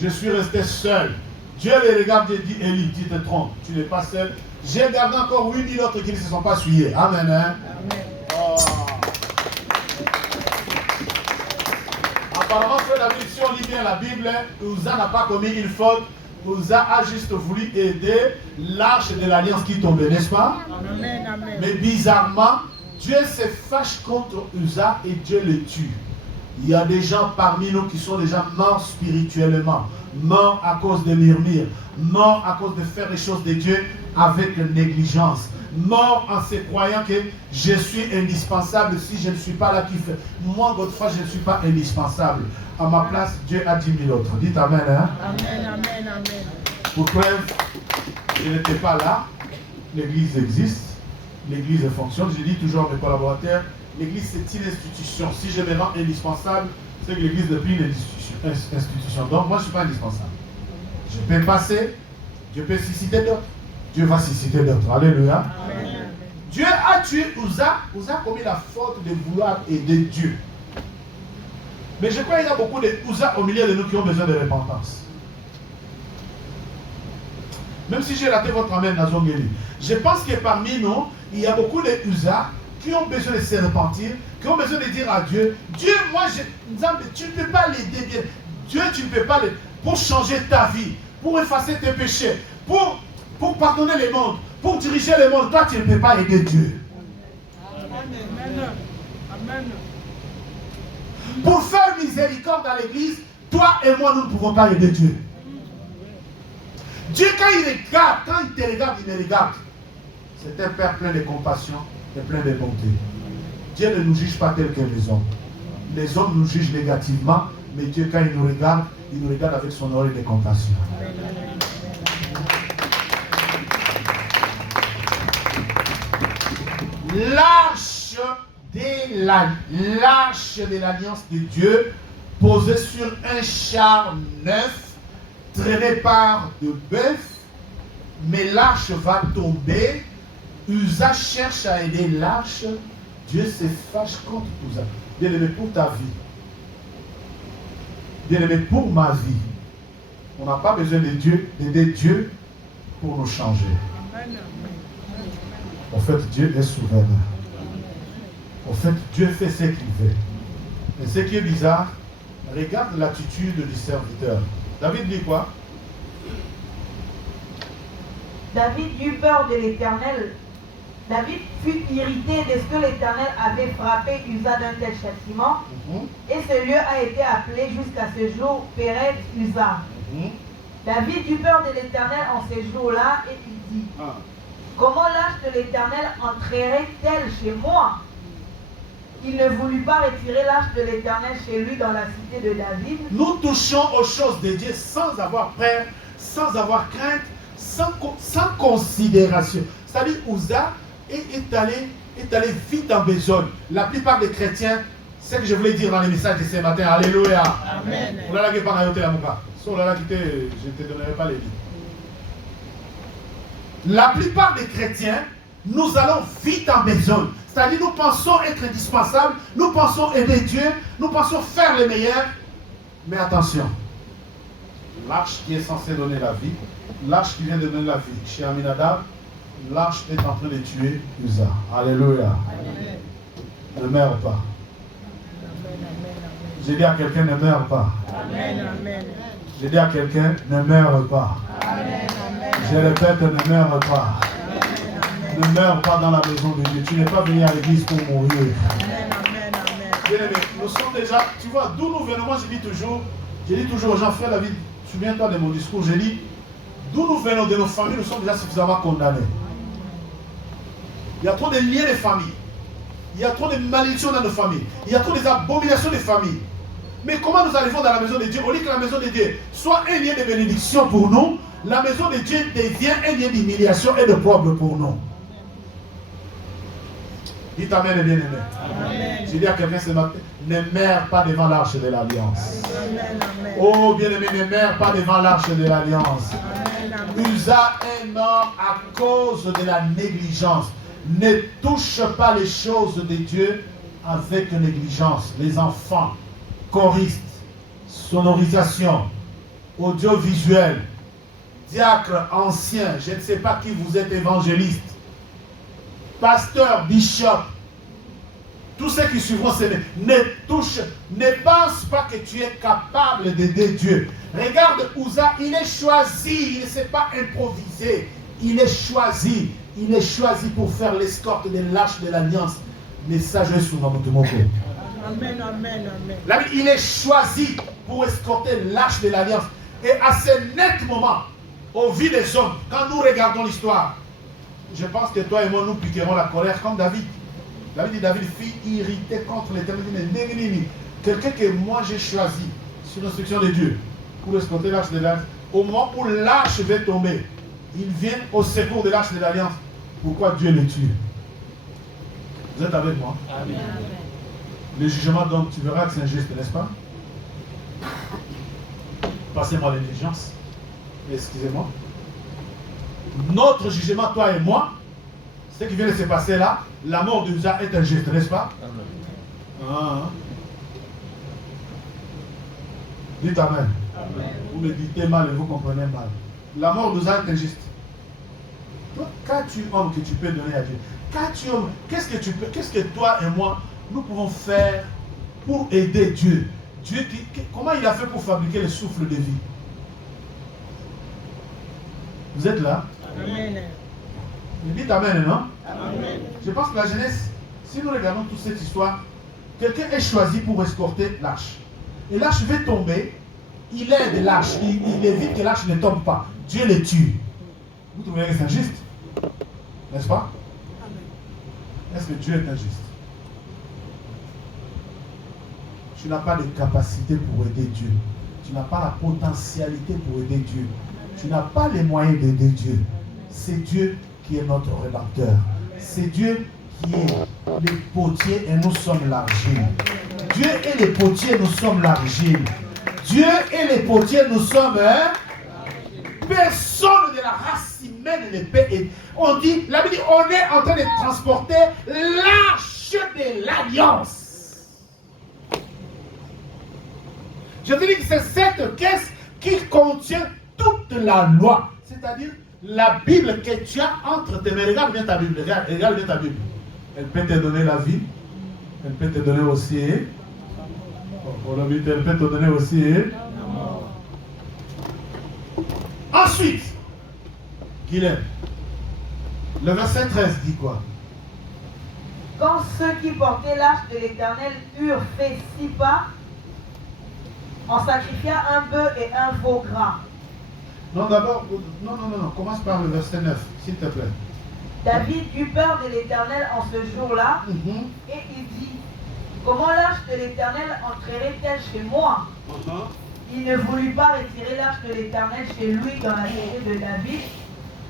je suis resté seul. Dieu les regarde et dit, Élie, tu te trompes, tu n'es pas seul. J'ai gardé encore 8000 autres qui ne se sont pas souillés. Amen. Hein? Amen. Oh. Apparemment, frère David, si on lit bien la Bible, Uza n'a pas commis une faute. Uza a juste voulu aider l'arche de l'alliance qui tombait, n'est-ce pas? Amen, amen. Mais bizarrement, Dieu se fâche contre Uza et Dieu le tue. Il y a des gens parmi nous qui sont déjà morts spirituellement, morts à cause de murmures, morts à cause de faire les choses de Dieu avec négligence, morts en se croyant que je suis indispensable si je ne suis pas là qui fait. Moi, Godefroy, je ne suis pas indispensable. À ma place, Dieu a 10 000 autres. Dites Amen. Hein? Amen. Pour preuve, je n'étais pas là. L'église existe. L'église fonctionne. Je dis toujours à mes collaborateurs, l'église c'est une institution. Si je me rends indispensable, c'est que l'église n'est plus une institution. Donc moi je ne suis pas indispensable. Je peux passer, je peux susciter d'autres. Dieu va susciter d'autres. Alléluia. Amen. Dieu a tué Uza. Uza a commis la faute de vouloir aider Dieu. Mais je crois qu'il y a beaucoup de Uza au milieu de nous qui ont besoin de repentance. Même si j'ai raté votre amen, Nazongeli. Je pense que parmi nous, il y a beaucoup de Uza qui ont besoin de se repentir, qui ont besoin de dire à Dieu, Dieu, moi, tu ne peux pas l'aider bien. Dieu, tu ne peux pas l'aider pour changer ta vie, pour effacer tes péchés, pour pardonner les mondes, pour diriger le monde. Toi, tu ne peux pas aider Dieu. Amen. Amen. Pour faire miséricorde dans l'église, toi et moi, nous ne pouvons pas aider Dieu. Dieu, quand il regarde, quand il te regarde, il me regarde. C'est un Père plein de compassion et plein de bonté. Dieu ne nous juge pas tel que les hommes. Les hommes nous jugent négativement, mais Dieu, quand il nous regarde avec son oreille de compassion. L'arche de l'alliance de Dieu, posée sur un char neuf, traîné par de bœufs, mais l'arche va tomber. Uza cherche à aider l'arche. Dieu se fâche contre Uza. Bien-aimé, pour ta vie, bien-aimé, pour ma vie, on n'a pas besoin de Dieu, d'aider Dieu pour nous changer. En fait, Dieu est souverain. En fait, Dieu fait ce qu'il veut. Et ce qui est bizarre, regarde l'attitude du serviteur. David dit quoi? David eut peur de l'Éternel. David fut irrité de ce que l'Éternel avait frappé Uza d'un tel châtiment. Et ce lieu a été appelé jusqu'à ce jour Péret Uza. David eut peur de l'Éternel en ces jours-là et il dit, comment l'arche de l'Éternel entrerait-elle chez moi? Il ne voulut pas retirer l'arche de l'Éternel chez lui dans la cité de David. Nous touchons aux choses de Dieu sans avoir peur, sans avoir crainte, sans considération. C'est-à-dire, Uza est allé vite en besogne. La plupart des chrétiens, c'est ce que je voulais dire dans les messages de ce matin. Alléluia. Amen. Je ne te donnerai pas les livres. La plupart des chrétiens, nous allons vite en besogne. C'est-à-dire, nous pensons être indispensables, nous pensons aider Dieu, nous pensons faire le meilleur. Mais attention, l'arche qui est censée donner la vie, l'arche qui vient de donner la vie chez Aminadab, l'arche est en train de tuer Uza. Alléluia. Ne meurs pas. J'ai dit à quelqu'un, ne meurs pas. J'ai dit à quelqu'un, ne meurs pas. Je répète, ne meurs pas. Ne meurs pas dans la maison de Dieu. Tu n'es pas venu à l'église pour mourir. Bien-aimé, nous sommes déjà, tu vois, d'où nous venons. Moi, je dis toujours aux gens, frère David, souviens-toi de mon discours, j'ai dit, d'où nous venons de nos familles, nous sommes déjà suffisamment condamnés. Il y a trop de liens de famille. Il y a trop de malédictions dans nos familles. Il y a trop d'abominations de famille. Mais comment nous arrivons dans la maison de Dieu? On dit que la maison de Dieu soit un lien de bénédiction pour nous, la maison de Dieu devient un lien d'humiliation et de problème pour nous. Dites amen et bien aimé. Je dis à quelqu'un ce matin, ne meurs pas devant l'arche de l'alliance. Oh bien-aimé, ne meurs pas devant l'arche de l'alliance. Uza est mort à cause de la négligence. Ne touche pas les choses de Dieu avec négligence. Les enfants, choristes, sonorisation, audiovisuel, diacre, ancien, je ne sais pas qui vous êtes, évangéliste, pasteur, bishop, tous ceux qui suivront, ne pense pas que tu es capable d'aider Dieu. Regarde Uza, il est choisi, il ne s'est pas improvisé, il est choisi pour faire l'escorte de l'arche de l'alliance. Message sur notre mot. Amen, amen, amen. Il est choisi pour escorter l'arche de l'alliance. Et à ce net moment, au vu des hommes, quand nous regardons l'histoire, je pense que toi et moi, nous piquerons la colère comme David. David fut irrité contre l'Éternel. Quelqu'un que moi j'ai choisi, sur l'instruction de Dieu, pour escorter l'arche de l'alliance. Au moment où l'arche va tomber, il vient au secours de l'arche de l'alliance. Pourquoi Dieu le tue? Vous êtes avec moi? Amen. Le jugement, donc, tu verras que c'est injuste, n'est-ce pas? Passez-moi l'intelligence. Excusez-moi. notre jugement, toi et moi, ce qui vient de se passer là, la mort de Uza est injuste, n'est-ce pas? Ah. Dites Amen. Amen. Vous me dites mal et vous comprenez mal. La mort d'Uza est injuste. Qu'as-tu homme que tu peux donner à Dieu? Qu'as-tu homme? Qu'est-ce que toi et moi, nous pouvons faire pour aider Dieu? Dieu comment il a fait pour fabriquer le souffle de vie? Vous êtes là? Amen. Dites Amen, non? Amen. Je pense que la jeunesse, si nous regardons toute cette histoire, quelqu'un est choisi pour escorter l'arche. Et l'arche veut tomber, il aide l'arche, il évite que l'arche ne tombe pas. Dieu le tue. Vous trouvez que c'est injuste? N'est-ce pas? Est-ce que Dieu est injuste? Tu n'as pas de capacité pour aider Dieu. Tu n'as pas la potentialité pour aider Dieu. Tu n'as pas les moyens d'aider Dieu. C'est Dieu qui est notre rédempteur. C'est Dieu qui est le potier et nous sommes l'argile. Dieu est le potier, nous sommes l'argile. Dieu est le potier, nous sommes personne de la race humaine ne peut aider. On dit, la Bible dit, on est en train de transporter l'arche de l'alliance. Je te dis que c'est cette caisse qui contient toute la loi. C'est-à-dire la Bible que tu as entre tes mains. Regarde bien ta Bible. Regarde bien ta Bible. Elle peut te donner la vie. Elle peut te donner aussi. Elle peut te donner aussi. Ensuite, Guilhem, le verset 13 dit quoi? Quand ceux qui portaient l'arche de l'Éternel eurent fait 6 pas, on sacrifia un bœuf et un veau gras. Non, d'abord, non, commence par le verset 9, s'il te plaît. David eut peur de l'Éternel en ce jour-là, et il dit, comment l'arche de l'Éternel entrerait-elle chez moi? Il ne voulut pas retirer l'arche de l'Éternel chez lui dans la cité de David,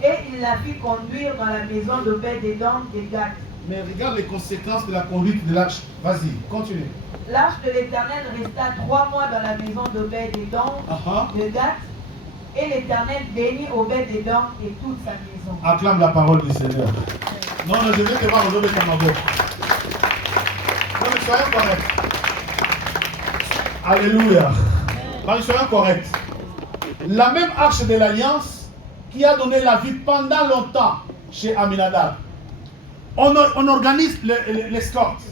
et il la fit conduire dans la maison d'Obed-Édom de Gath. Mais regarde les conséquences de la conduite de l'arche. Vas-y, continue. L'arche de l'Éternel resta 3 mois dans la maison d'Obed-Édom de Gath, et l'Éternel bénit Obed-Édom et toute sa maison. Acclame la parole du Seigneur. Non, je vais te voir au nom de ton nom. Non, mais soyons corrects. Alléluia. Mais soyons corrects. La même arche de l'Alliance qui a donné la vie pendant longtemps chez Aminadab. On organise l'escorte.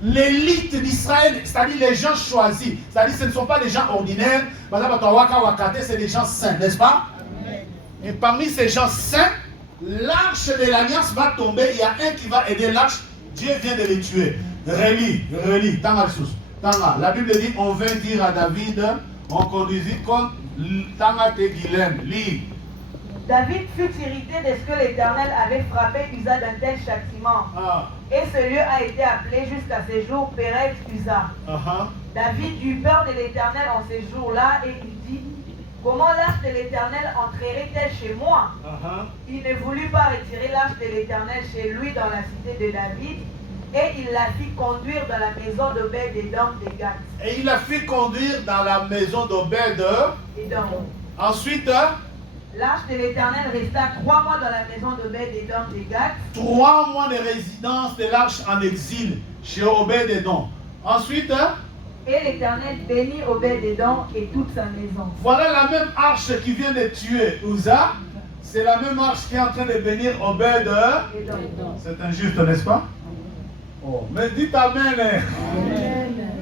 L'élite d'Israël, c'est-à-dire les gens choisis, c'est-à-dire ce ne sont pas des gens ordinaires, c'est des gens saints, n'est-ce pas? Et parmi ces gens saints, l'arche de l'Alliance va tomber, il y a un qui va aider l'arche, Dieu vient de les tuer. Relis, la Bible dit, on vint dire à David, on conduisit comme Tangate Guilhem, lis. David fut irrité de ce que l'Éternel avait frappé Uza d'un tel châtiment. Et ce lieu a été appelé jusqu'à ces jours Pérez Uza. David eut peur de l'Éternel en ces jours-là et il dit, comment l'arche de l'Éternel entrerait-elle chez moi? Il ne voulut pas retirer l'arche de l'Éternel chez lui dans la cité de David, et il la fit conduire dans la maison d'Obed-Édom de Gath. Et il la fit conduire dans la maison d'Obed-Édom. Ensuite, l'arche de l'Éternel resta 3 mois dans la maison d'Obed-Édom de Gath. 3 mois de résidence de l'arche en exil chez Obed-Édom. Ensuite, et l'Éternel bénit Obed-Édom et toute sa maison. Voilà la même arche qui vient de tuer Uza. C'est la même arche qui est en train de bénir Obed-Édom. C'est injuste, n'est-ce pas? Oh, mais dites Amen.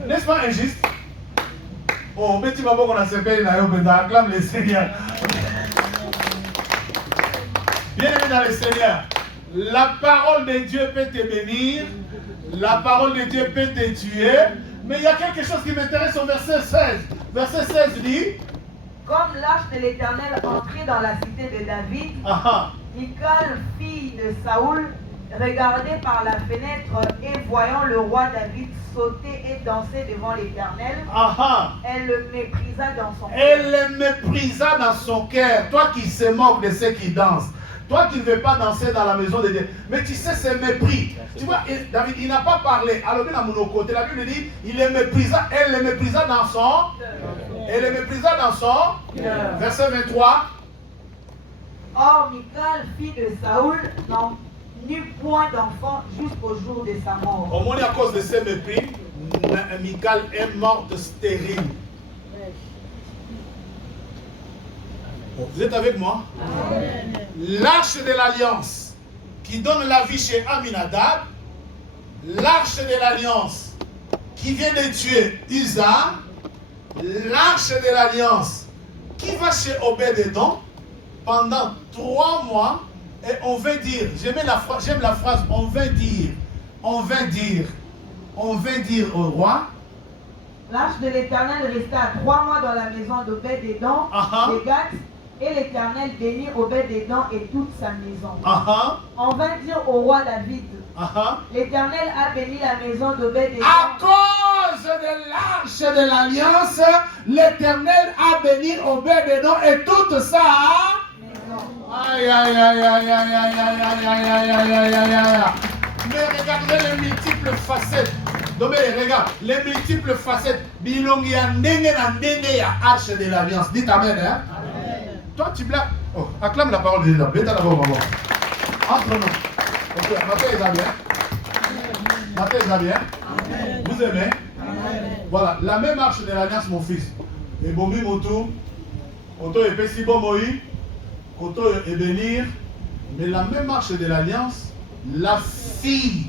N'est-ce pas injuste? Oh, mais tu vas voir qu'on a ce pays là, acclame le Seigneur. Bien-aimé dans le Seigneur, la parole de Dieu peut te bénir, la parole de Dieu peut te tuer, mais il y a quelque chose qui m'intéresse au verset 16. Verset 16 dit, comme l'arche de l'Éternel entrait dans la cité de David, Michal, fille de Saoul, regardait par la fenêtre et voyant le roi David sauter et danser devant l'Éternel, elle le méprisa dans son cœur. Elle le méprisa dans son cœur. Toi qui se moques de ceux qui dansent, toi qui ne veux pas danser dans la maison de Dieu, mais tu sais, c'est mépris. Tu vois, David, il n'a pas parlé. Alors, bien à mon côté, la Bible dit, il le méprisa, elle le méprisa dans son. Elle le méprisa dans son. Verset 23. Or, Michal, fille de Saoul, n'eut point d'enfant jusqu'au jour de sa mort. Au moins, à cause de ces mépris, Michal est morte stérile. Vous êtes avec moi? L'arche de l'alliance qui donne la vie chez Aminadab, l'arche de l'alliance qui vient de tuer Uza, l'arche de l'alliance qui va chez Obed-Edom pendant 3 mois, et on va dire, j'aime la phrase, on va dire au roi. L'arche de l'Éternel resta 3 mois dans la maison d'Obed-Edom, de Gath, et l'Éternel bénit Obed-Edom et toute sa maison. On va dire au roi David, l'Éternel a béni la maison d'Obed-Edom. À cause de l'arche de l'alliance, l'Éternel a béni Obed-Edom et toute sa maison. Aïe, aïe, aïe, aïe, aïe, aïe, aïe, aïe, aïe, aïe, aïe, aïe, aïe. Mais regardez les multiples facettes. Donc, regarde, les multiples facettes. Bilongi ya ndenge na ndenge ya arche de l'alliance. Dites amen, hein? Toi, tu blagues. Oh, acclame la parole de Dieu. Bête d'abord, maman. Entre nous. Ok, Matthieu est bien. Matthieu est bien. Vous aimez? Voilà, la même arche de l'alliance, mon fils. Et Bombi Moto, Koto et Pessi Bomoi, Koto et Bénir. Mais la même arche de l'alliance, la fille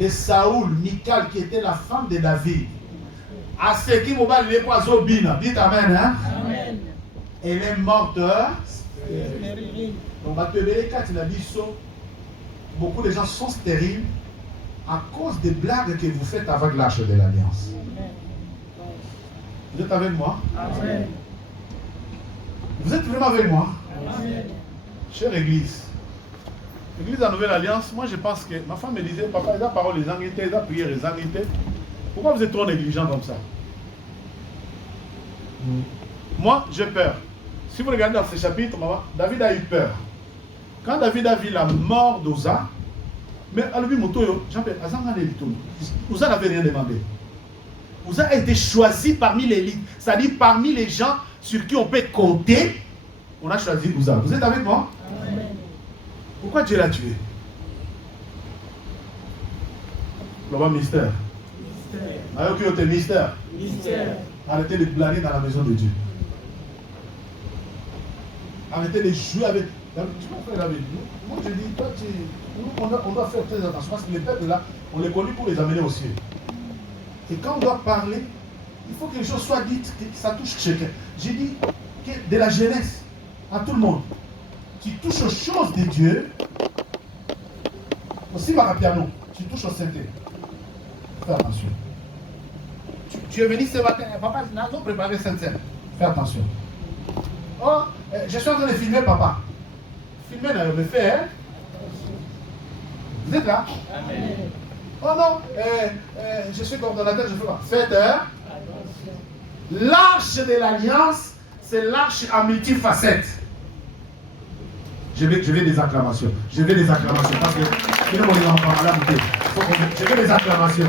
de Saoul, Michal, qui était la femme de David, à ce qui m'a dit les poisons bina. Dites amen, hein? Amen. Elle est morte. Donc, beaucoup de gens sont stériles à cause des blagues que vous faites avec l'arche de l'alliance. Vous êtes avec moi? Amen. Vous êtes vraiment avec moi? Amen. Chère Église, Église de la Nouvelle Alliance, moi je pense que ma femme me disait, papa, il a parole les anguités, il a prié les anguités. Pourquoi vous êtes trop négligent comme ça? Moi, j'ai peur. Si vous regardez dans ce chapitre, David a eu peur. Quand David a vu la mort d'Uza, mais à lui, Jean-Pierre, Uza n'avait rien demandé. Uza a été choisi parmi l'élite, c'est-à-dire parmi les gens sur qui on peut compter. On a choisi Uza. Vous êtes avec moi? Amen. Pourquoi Dieu l'a tué? Le mystère. Mystère. Mystère. Arrêtez de blaguer dans la maison de Dieu. Arrêtez de jouer avec. Tu vas faire avec nous. Moi je dis, toi, on doit faire très attention parce que les peuples là, on les connaît pour les amener au ciel. Et quand on doit parler, il faut que les choses soient dites, que ça touche chacun. J'ai dit que de la jeunesse à tout le monde qui touche aux choses de Dieu, aussi Marapiano, tu touches au Saint-Esprit. Fais attention. Tu es venu ce matin, papa, nous avons préparé Sainte-Seine. Fais attention. Oh, je suis en train de filmer, papa. Filmer, on le fait, hein? Vous êtes là? Amen. Oh non, je suis coordonnateur, je fais pas. Faites, hein? L'arche de l'alliance, c'est l'arche à multifacettes. Je veux des acclamations. Je veux des acclamations. Parce que sinon, on est en la bouteille. Je veux des acclamations.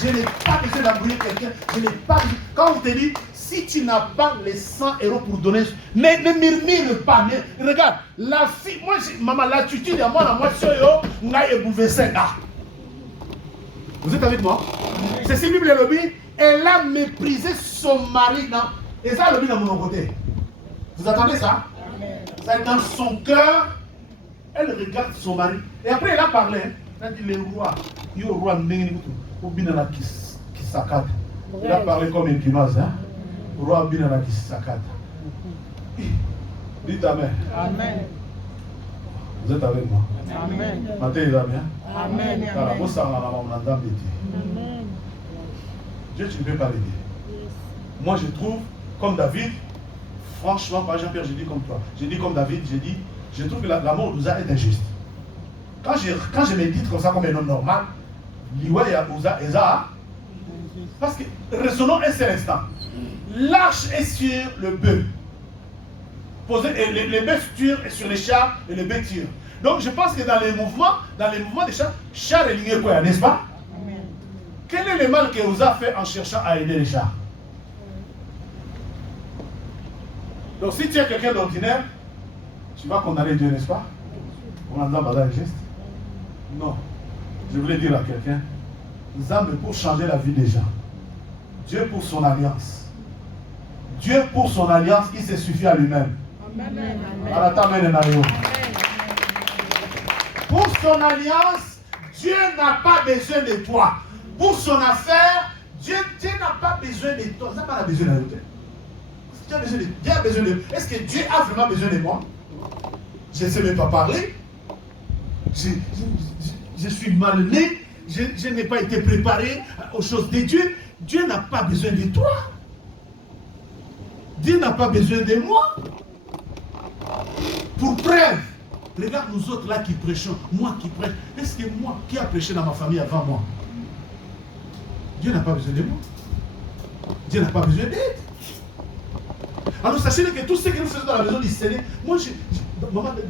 Je n'ai pas besoin d'embrouiller quelqu'un. Je n'ai pas besoin. Quand on te dit, si tu n'as pas les 100 € pour donner, ne murmure pas. Regarde, la fille, moi, maman, l'attitude de moi, la moitié, n'a ébouvé ça. Vous êtes avec moi? C'est si Bible lobby, elle a méprisé son mari. Et ça, le lobby dans mon côté. Vous attendez ça? C'est dans son cœur, elle regarde son mari. Et après, elle a parlé. Elle a dit, le roi, il y a un roi, il a parlé comme une pinoise, hein? Roi Binana qui s'accade. Dites Amen. Amen. Vous êtes avec moi? Amen. Matthieu est bien? Amen. Dieu, tu ne peux pas l'aider. Moi, je trouve, comme David, franchement, pas Jean-Pierre, je dis comme toi. Je dis comme David, je trouve que la mort d'Uza est injuste. Quand je médite comme ça, comme un homme normal, Liwa et Uza, Eza, parce que raisonnons un seul instant. L'arche est sur le bœuf. Les bœufs tirent sur les chars et les bœufs tirent. Donc je pense que dans les mouvements des chars, chars est ligné quoi, n'est-ce pas? Quel est le mal que Uza fait en cherchant à aider les chars? Donc si tu es quelqu'un d'ordinaire, tu vas condamner Dieu, n'est-ce pas? On entend par là un geste. Non. Je voulais dire à quelqu'un, Nzambe pour changer la vie des gens. Dieu pour son alliance. Dieu pour son alliance, il se suffit à lui-même. Amen. Pour son alliance, Dieu n'a pas besoin de toi. Pour son affaire, Dieu n'a pas besoin de toi. Dieu n'a pas besoin de toi. Dieu a besoin de. Est-ce que Dieu a vraiment besoin de moi? Je ne sais même pas parler. Je suis mal né. Je n'ai pas été préparé aux choses de Dieu. Dieu n'a pas besoin de toi. Dieu n'a pas besoin de moi. Pour preuve, regarde nous autres là qui prêchons. Moi qui prêche. Est-ce que moi qui a prêché dans ma famille avant moi? Dieu n'a pas besoin de moi. Dieu n'a pas besoin d'aide. Alors sachez que tout ce que nous faisons dans la maison du Seigneur, moi,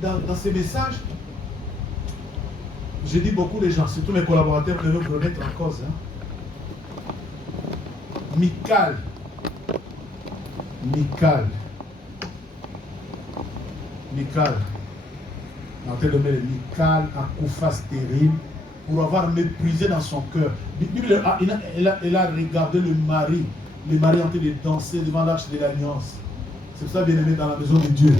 dans ces messages, j'ai dit beaucoup de gens, surtout mes collaborateurs, peuvent me remettre en cause. Michal. Michal a Koufa stérile pour avoir méprisé dans son cœur. Il a regardé le mari en train de danser devant l'arche de l'alliance. C'est pour ça, bien aimé, dans la maison de Dieu,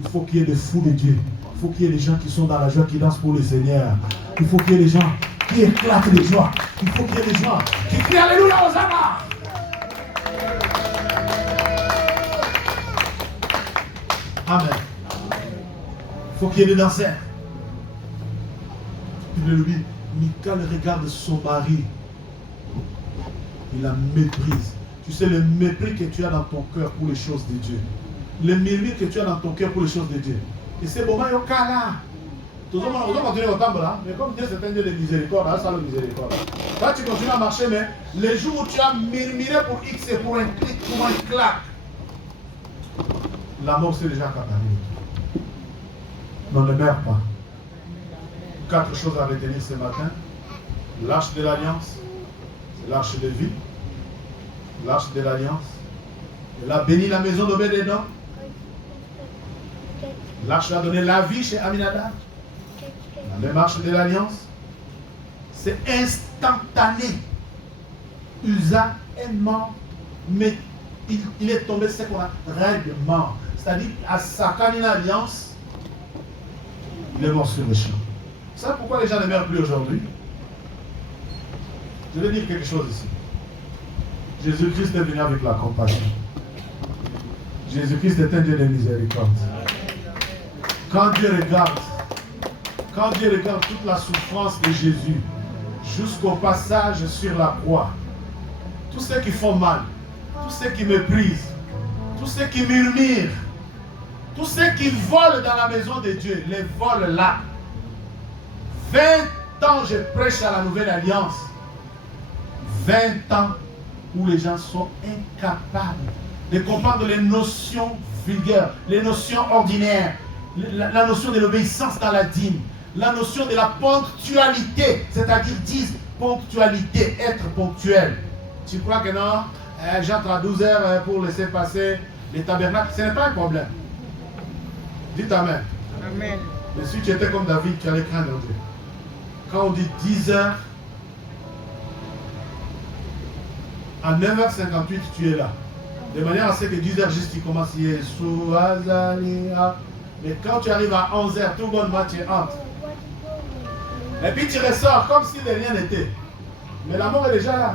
il faut qu'il y ait des fous de Dieu. Il faut qu'il y ait des gens qui sont dans la joie, qui dansent pour le Seigneur. Il faut qu'il y ait des gens qui éclatent de joie. Il faut qu'il y ait des gens qui crient Alléluia, Hosanna. Amen. Il faut qu'il y ait des danseurs. Michal regarde son mari. Il la méprise. Tu sais le mépris que tu as dans ton cœur pour les choses de Dieu. Le mépris que tu as dans ton cœur pour les choses de Dieu. Et c'est bon, il y a là. Tout le monde continue au temple là. Mais comme Dieu c'est un Dieu de miséricorde, ça le miséricorde. Là tu continues à marcher, mais les jours où tu as murmuré pour X et pour un clic, pour un clac, la mort c'est déjà arrivé. Non, ne meurs pas. 4 choses à retenir ce matin. L'arche de l'alliance, c'est l'arche de vie. L'arche de l'alliance. Elle a béni la maison d'Obed-Édom. L'arche a donné la vie chez Aminadab. La même arche de l'alliance. C'est instantané. Usa est mort, mais il est tombé ce qu'on a règlement. C'est-à-dire à sa canine alliance, il est mort sur le champ. Vous savez pourquoi les gens ne meurent plus aujourd'hui? Je vais dire quelque chose ici. Jésus-Christ est venu avec la compassion. Jésus-Christ est un Dieu de miséricorde. Quand Dieu regarde toute la souffrance de Jésus jusqu'au passage sur la croix, tous ceux qui font mal, tous ceux qui méprisent, tous ceux qui murmurent, tous ceux qui volent dans la maison de Dieu, les volent là. 20 ans je prêche à la nouvelle alliance. 20 ans où les gens sont incapables de comprendre les notions vulgaires, les notions ordinaires, la notion de l'obéissance dans la dîme, la notion de la ponctualité, c'est-à-dire disent ponctualité, être ponctuel. Tu crois que non, j'entre à 12 heures pour laisser passer les tabernacles, ce n'est pas un problème. Dites Amen. Amen. Mais si tu étais comme David, tu allais craindre Dieu. Quand on dit 10 heures, à 9h58, tu es là. De manière à ce que 10h juste, tu commences. Mais quand tu arrives à 11h, tout bonnement, tu entres. Et puis tu ressors comme si de rien n'était. Mais la mort est déjà là.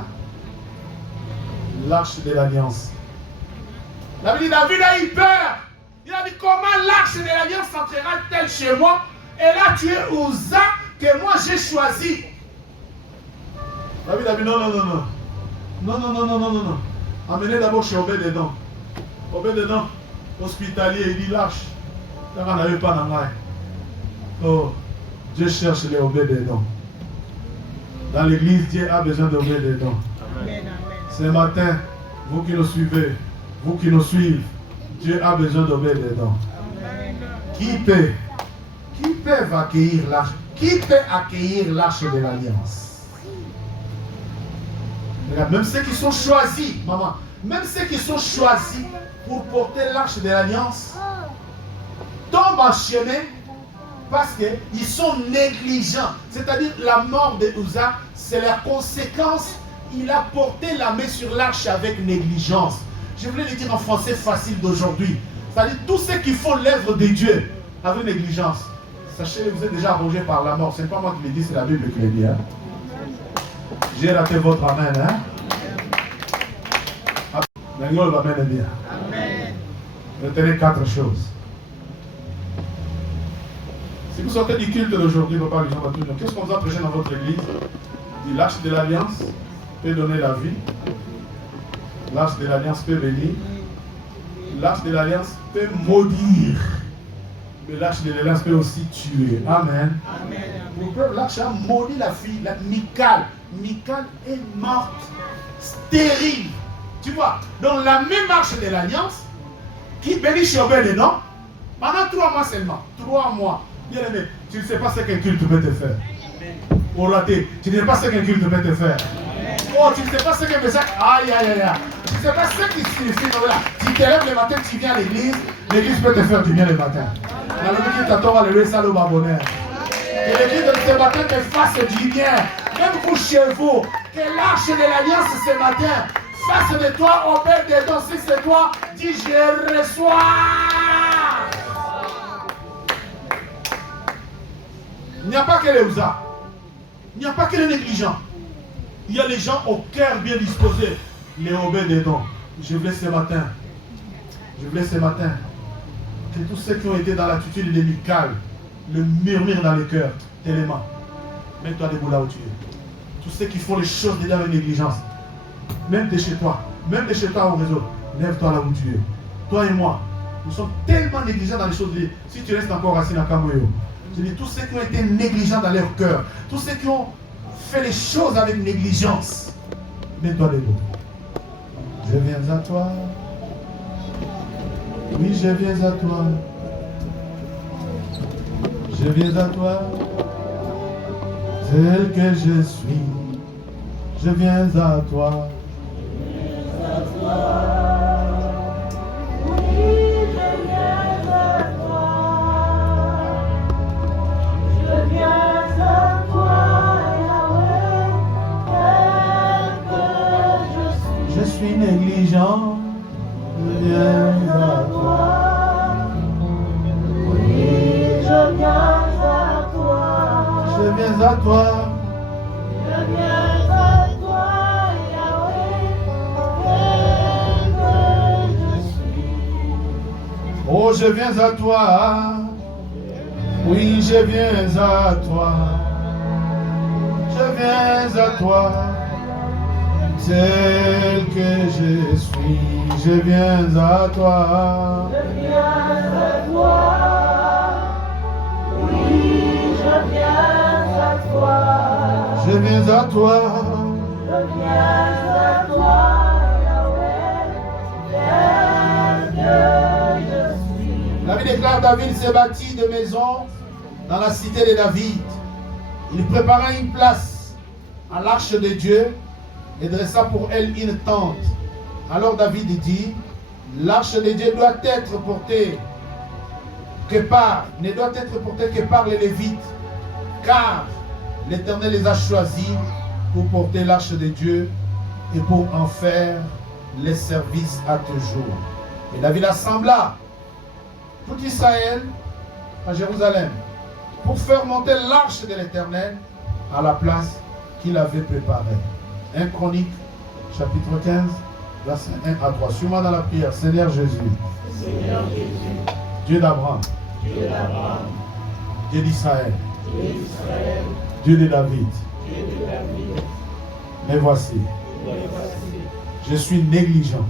L'arche de l'alliance. David a eu peur. Il a dit comment l'arche de l'alliance entrera-t-elle chez moi? Et là tu es Uza que moi j'ai choisi. David a dit non. Non. Emmenez d'abord chez Obed-Édom. Obed-Édom, hospitalier, il dit l'arche. Car on n'avait pas d'engaille. Oh, Dieu cherche les Obed-Édom. Dans l'église, Dieu a besoin d'Obed-Édom. Ce matin, vous qui nous suivez, vous qui nous suivez, Dieu a besoin d'Obed-Édom. Qui peut accueillir l'arche? Qui peut accueillir l'arche de l'alliance? Regarde, même ceux qui sont choisis, maman, même ceux qui sont choisis pour porter l'arche de l'alliance, tombent en chemin parce qu'ils sont négligents. C'est-à-dire la mort de Uza, c'est la conséquence. Il a porté la main sur l'arche avec négligence. Je voulais le dire en français facile d'aujourd'hui. C'est-à-dire tous ceux qui font l'œuvre de Dieu avec négligence. Sachez, vous êtes déjà arrogés par la mort. Ce n'est pas moi qui le dis, c'est la Bible qui le dit. Hein? J'ai raté votre amen. Hein? Amen. Retenez 4 choses. Si vous sortez du culte d'aujourd'hui, qu'est-ce qu'on vous a prêché dans votre église? L'arche de l'alliance peut donner la vie. L'arche de l'alliance peut bénir. L'arche de l'alliance peut maudire. Mais l'arche de l'alliance peut aussi tuer. Amen. L'arche a maudit la fille, Michal. Michal est morte, stérile. Tu vois, dans la même marche de l'alliance, qui bénit chez Obed-Edom, pendant 3 mois seulement. 3 mois. Bien aimé, tu ne sais pas ce qu'un culte peut te faire. Au raté, tu ne sais pas ce qu'un culte peut te faire. Oh, tu ne sais pas ce qu'un message. Aïe, aïe, aïe, aïe. Tu ne sais pas ce qui signifie. Tu te lèves le matin, tu viens à l'église peut te faire du bien le matin. Dans le but qui t'attend, alléluia, salut, ma bonheur. Que l'église de ce matin te fasse du bien. Même vous chez vous, que l'arche de l'alliance ce matin fasse de toi, Obed-Edom, si c'est toi, dis je reçois. Il n'y a pas que les Uza. Il n'y a pas que les négligents. Il y a les gens au cœur bien disposés. Les Obed-Edom. Je voulais ce matin que tous ceux qui ont été dans l'attitude de Michal, le murmure dans le cœur, tellement. Mets-toi debout là où tu es. Tous ceux qui font les choses déjà avec négligence, même de chez toi au réseau, lève-toi là où tu es. Toi et moi, nous sommes tellement négligents dans les choses de Dieu. Si tu restes encore assis dans Kamoyo, je dis tous ceux qui ont été négligents dans leur cœur, tous ceux qui ont fait les choses avec négligence, mets-toi debout. Je viens à toi. Oui, je viens à toi. Je viens à toi. Tel que je suis. Je viens à toi. Je suis négligent, je viens à toi. Oui, je viens à toi. Je viens à toi. Je viens à toi, Yahweh, tel que je suis. Oh, je viens à toi. Oui, je viens à toi. Je viens à toi. Tel que je suis, je viens à toi. Je viens à toi. Oui, je viens à toi. Je viens à toi. Je viens à toi, Yahweh, tel que je suis. La Bible déclare David s'est bâti de maisons dans la cité de David. Il prépara une place à l'arche de Dieu et dressa pour elle une tente. Alors David dit, l'arche de Dieu doit être portée ne doit être portée que par les Lévites, car l'Éternel les a choisis pour porter l'arche de Dieu et pour en faire les services à toujours. Et David assembla tout Israël à Jérusalem pour faire monter l'arche de l'Éternel à la place qu'il avait préparée. 1 Chronique, chapitre 15, versets 1 à 3. Suis-moi dans la prière. Seigneur Jésus, Dieu d'Abraham, Dieu d'Israël, Dieu de David. Mais voici, je suis négligent.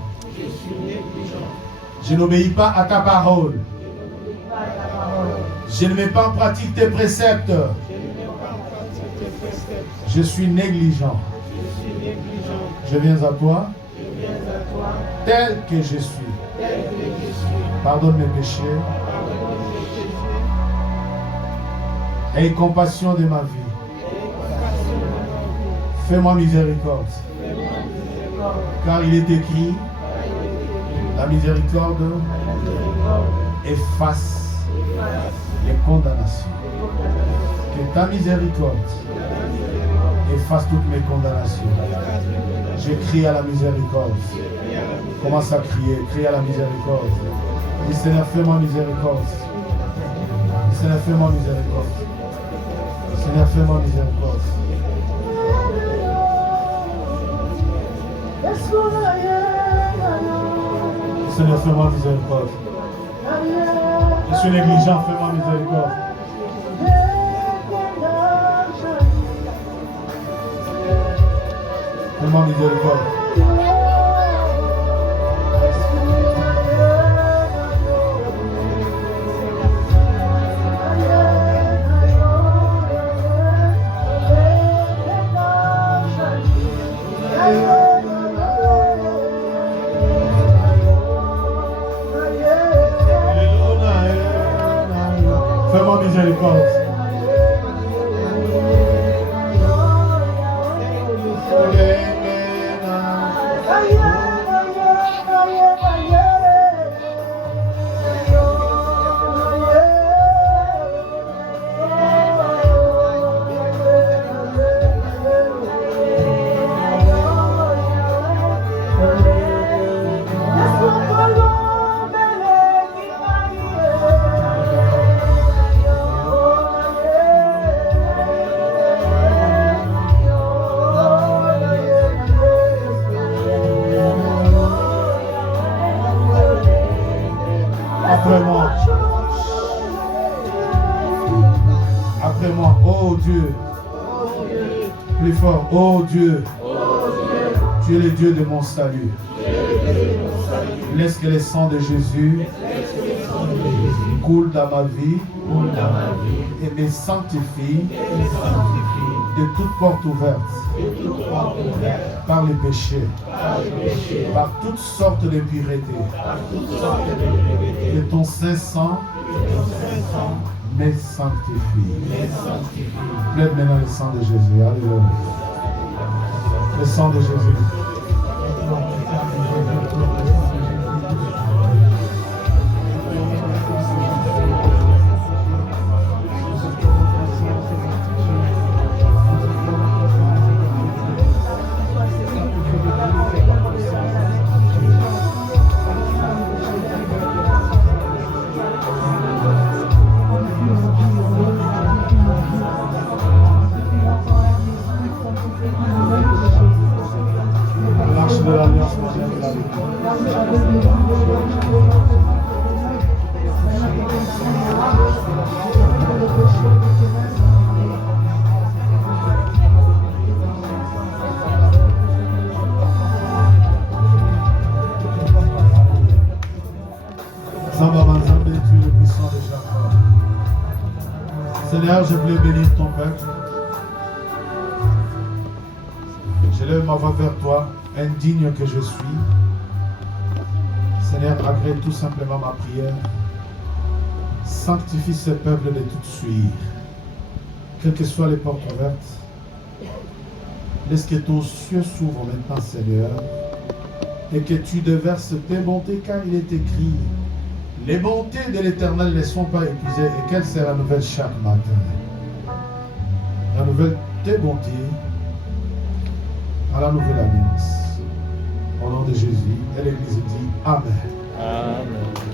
Je n'obéis pas à ta parole. Je ne mets pas en pratique tes préceptes. Je suis négligent. Je viens à toi, tel que je suis. Pardonne mes péchés. Aie compassion de ma vie. Fais-moi miséricorde. Car il est écrit, La miséricorde efface les condamnations. Que ta miséricorde efface toutes mes condamnations. Je crie à la miséricorde. Commence à crier, crie à la miséricorde. Dis Seigneur, fais-moi miséricorde. Dis Seigneur, fais-moi miséricorde. Seigneur, fais-moi miséricorde. Seigneur, fais-moi miséricorde. Je suis négligent, fais-moi miséricorde. Fais-moi miséricorde. Fais-moi miséricorde. Après moi, oh Dieu, plus fort, oh Dieu, tu es le Dieu de mon salut. Laisse que le sang de Jésus coule dans ma vie et me sanctifie de toute porte ouverte par les péchés, par toutes sortes de pureté. Que ton Saint-Sang me sanctifie. Plaide maintenant le sang de Jésus. Alléluia. Le sang de Jésus. Seigneur, je voulais bénir ton peuple. Je lève ma voix vers toi, indigne que je suis. Seigneur, agrée tout simplement ma prière. Sanctifie ce peuple de toute suite. Quelles que soient les portes ouvertes, laisse que ton ciel s'ouvre maintenant, Seigneur, et que tu déverses tes bontés, car il est écrit: les bontés de l'Éternel ne sont pas épuisées. Et quelle sera la nouvelle chaque matin? La nouvelle tes bontés à la nouvelle alliance. Au nom de Jésus, et l'Église dit Amen. Amen.